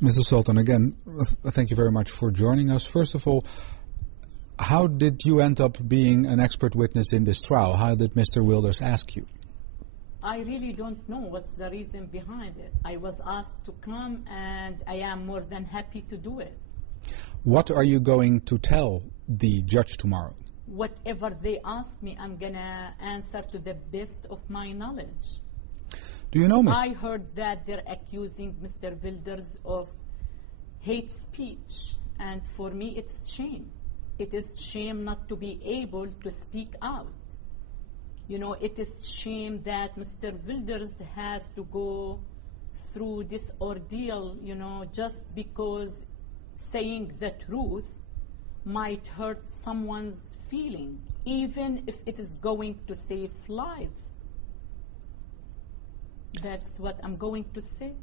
Mr. Sultan, again, thank you very much for joining us. First of all, how did you end up being an expert witness in this trial? How did Mr. Wilders ask you? I really don't know what's the reason behind it. I was asked to come, and I am more than happy to do it. What are you going to tell the judge tomorrow? Whatever they ask me, I'm going to answer to the best of my knowledge. Do you know, Mr. I heard that they're accusing Mr. Wilders of hate speech, and for me it's shame. It is shame not to be able to speak out. You know, it is shame that Mr. Wilders has to go through this ordeal, you know, just because saying the truth might hurt someone's feeling, even if it is going to save lives. That's what I'm going to say.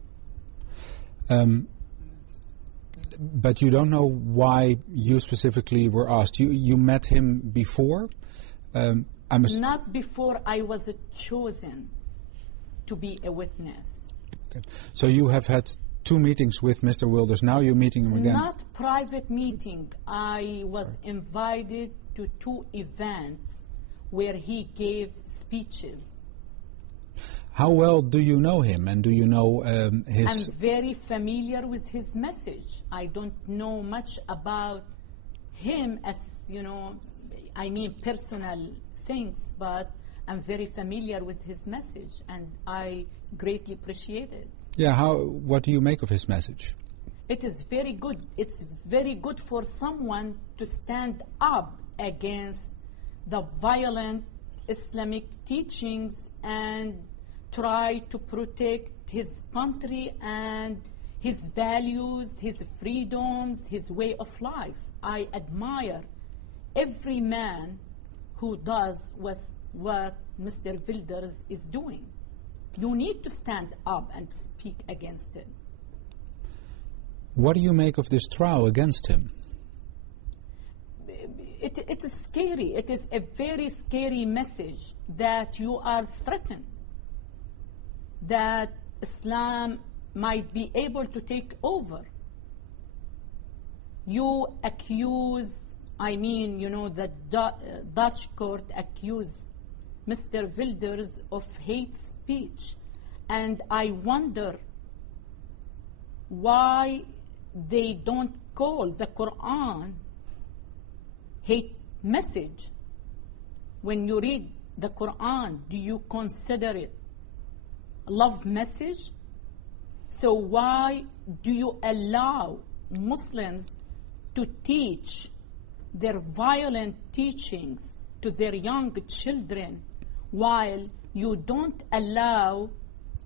But you don't know why you specifically were asked. You met him before? Not before I was chosen to be a witness. Okay. So you have had 2 meetings with Mr. Wilders. Now you're meeting him again? Not private meeting. I was invited to 2 events where he gave speeches. How well do you know him, and do you know his... I'm very familiar with his message. I don't know much about him as, you know, I mean personal things, but I'm very familiar with his message, and I greatly appreciate it. Yeah, what do you make of his message? It is very good. It's very good for someone to stand up against the violent Islamic teachings and try to protect his country and his values, his freedoms, his way of life. I admire every man who does what Mr. Wilders is doing. You need to stand up and speak against it. What do you make of this trial against him? It is scary. It is a very scary message that you are threatened, that Islam might be able to take over. You accuse, I mean, you know, the Dutch court accused Mr. Wilders of hate speech, and I wonder why they don't call the Quran hate message. When you read the Quran, do you consider it love message? So why do you allow Muslims to teach their violent teachings to their young children, while you don't allow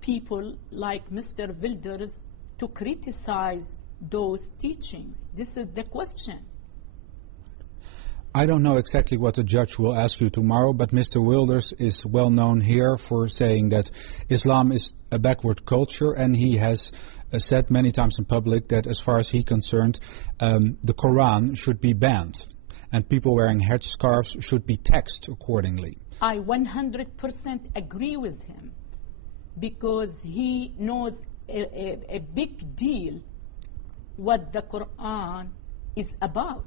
people like Mr. Wilders to criticize those teachings? This is the question. I don't know exactly what the judge will ask you tomorrow, but Mr. Wilders is well known here for saying that Islam is a backward culture, and he has said many times in public that as far as he's concerned, the Quran should be banned, and people wearing headscarves should be taxed accordingly. I 100% agree with him, because he knows a big deal what the Quran is about.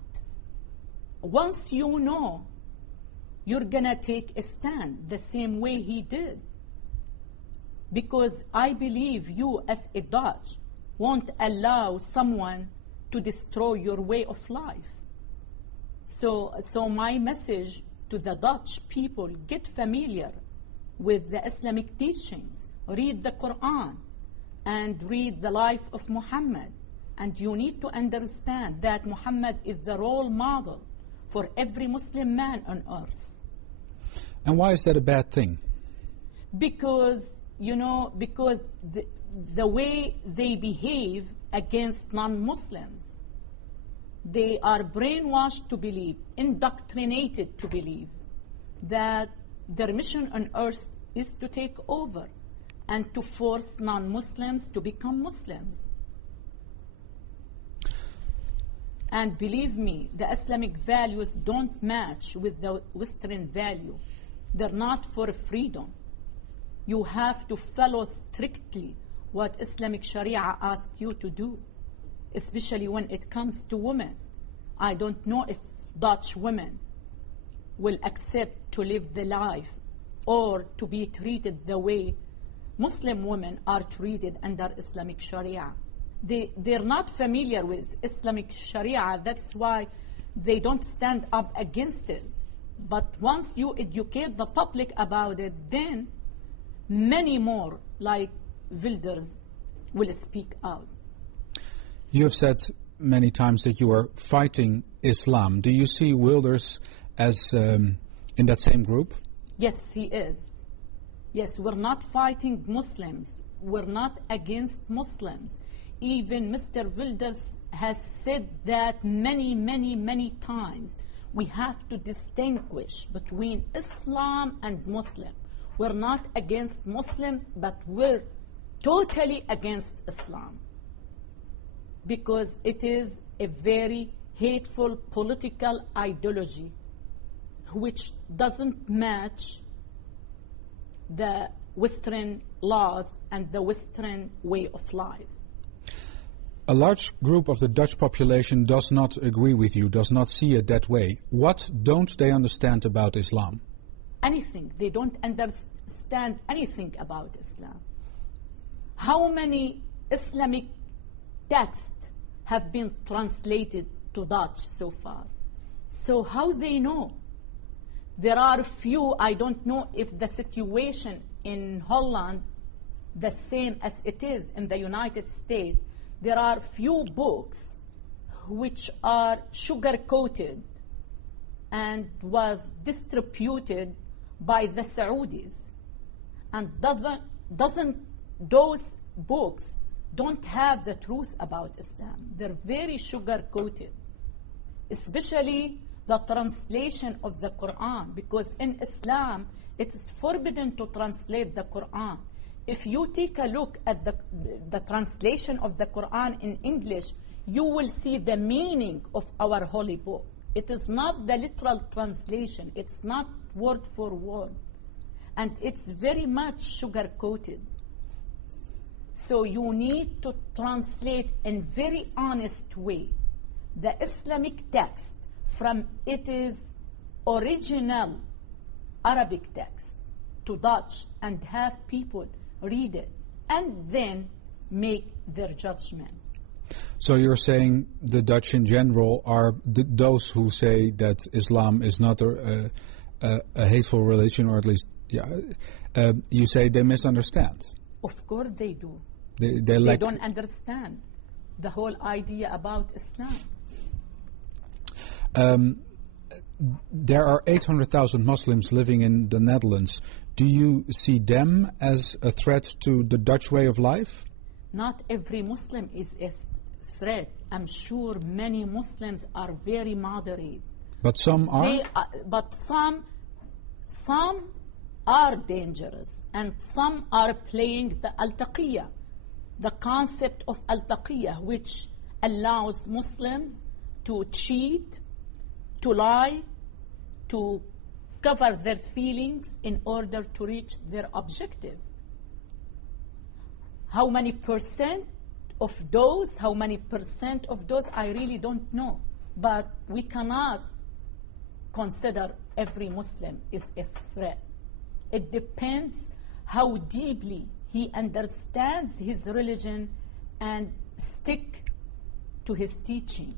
Once you know, you're going to take a stand the same way he did. Because I believe you as a Dutch won't allow someone to destroy your way of life. So my message to the Dutch people, get familiar with the Islamic teachings. Read the Quran and read the life of Muhammad. And you need to understand that Muhammad is the role model for every Muslim man on earth. And why is that a bad thing? Because, you know, because the way they behave against non-Muslims, they are brainwashed to believe, indoctrinated to believe that their mission on earth is to take over and to force non-Muslims to become Muslims. And believe me, the Islamic values don't match with the Western value. They're not for freedom. You have to follow strictly what Islamic Sharia asks you to do. especially when it comes to women. I don't know if Dutch women will accept to live the life or to be treated the way Muslim women are treated under Islamic Sharia. They're not familiar with Islamic Sharia. That's why they don't stand up against it. But once you educate the public about it, then many more like Wilders will speak out. You have said many times that you are fighting Islam. Do you see Wilders as in that same group? Yes, he is. Yes, we're not fighting Muslims. We're not against Muslims. Even Mr. Wilders has said that many times. We have to distinguish between Islam and Muslim. We're not against Muslims, but we're totally against Islam, because it is a very hateful political ideology which doesn't match the Western laws and the Western way of life. A large group of the Dutch population does not agree with you, does not see it that way. What don't they understand about Islam? Anything. They don't understand anything about Islam. How many Islamic texts have been translated to Dutch so far? So how they know? There are few. I don't know if the situation in Holland the same as it is in the United States. There are few books which are sugar-coated and was distributed by the Saudis. And those books don't have the truth about Islam. They're very sugar-coated, especially the translation of the Quran, because in Islam it is forbidden to translate the Quran. If you take a look at the translation of the Quran in English, you will see the meaning of our holy book. It is not the literal translation. It's not word for word. And it's very much sugar-coated. So you need to translate in very honest way the Islamic text from its original Arabic text to Dutch and have people read it and then make their judgment. So you're saying the Dutch in general are those who say that Islam is not a hateful religion, or at least, you say they misunderstand. Of course they do. They don't understand the whole idea about Islam. There are 800,000 Muslims living in the Netherlands. Do you see them as a threat to the Dutch way of life? Not every Muslim is a threat. I'm sure many Muslims are very moderate. But some are? But some are dangerous, and some are playing the al-taqiyya, the concept of al-taqiyya, which allows Muslims to cheat, to lie, to cover their feelings in order to reach their objective. How many percent of those, I really don't know. But we cannot consider every Muslim is a threat. It depends how deeply he understands his religion and stick to his teachings.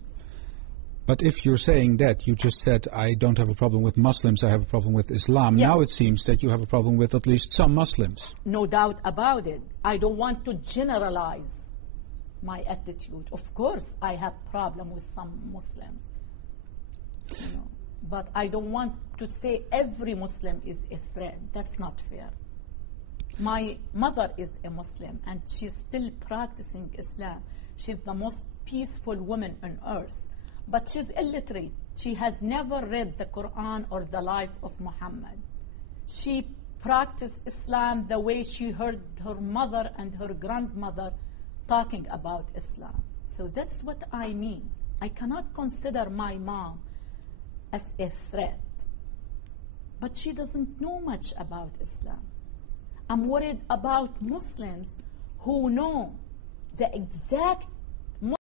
But if you're saying that, you just said, I don't have a problem with Muslims, I have a problem with Islam. Yes. Now it seems that you have a problem with at least some Muslims. No doubt about it. I don't want to generalize my attitude. Of course, I have problem with some Muslims. But I don't want to say every Muslim is a threat. That's not fair. My mother is a Muslim, and she's still practicing Islam. She's the most peaceful woman on earth. But she's illiterate. She has never read the Quran or the life of Muhammad. She practiced Islam the way she heard her mother and her grandmother talking about Islam. So that's what I mean. I cannot consider my mom as a threat. But she doesn't know much about Islam. I'm worried about Muslims who know the exact